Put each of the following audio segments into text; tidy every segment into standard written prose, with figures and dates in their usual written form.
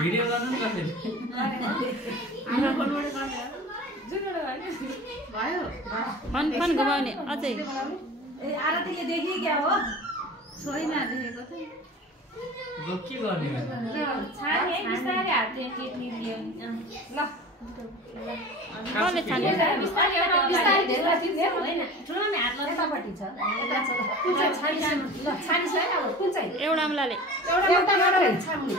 video गर्नु नि कसरी हाम्रो फोनबाट गर्ने जुनबाट भयो फन फन घुमाउने अझै ए आरतीले देखि क्या हो छोरीमा देखेको त गो के गर्ने छाने बिस्तारै हातले टेक्नी लियो ल कसले छान्यो बिस्तारै धेरै दिने हैन ठुलोमा हात लगाएपछि छ यता छ कुन चाहिँ ल छानिस है अब कुन चाहिँ एउटा अम्लाले एउटा मात्र छान्ने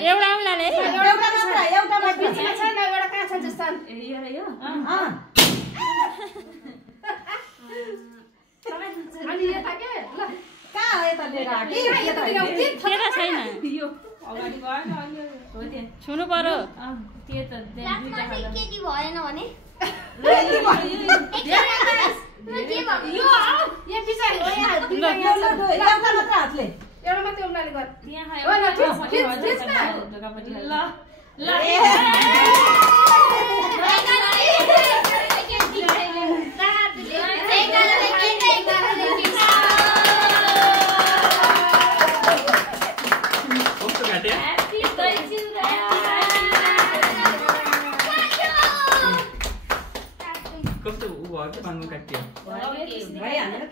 एउटा अम्लाले छुनु पर्यो एउटा मात्रै उम्लाले गर कस्तो उ भयो के पाङ्गो काट्यो भइहाल्यो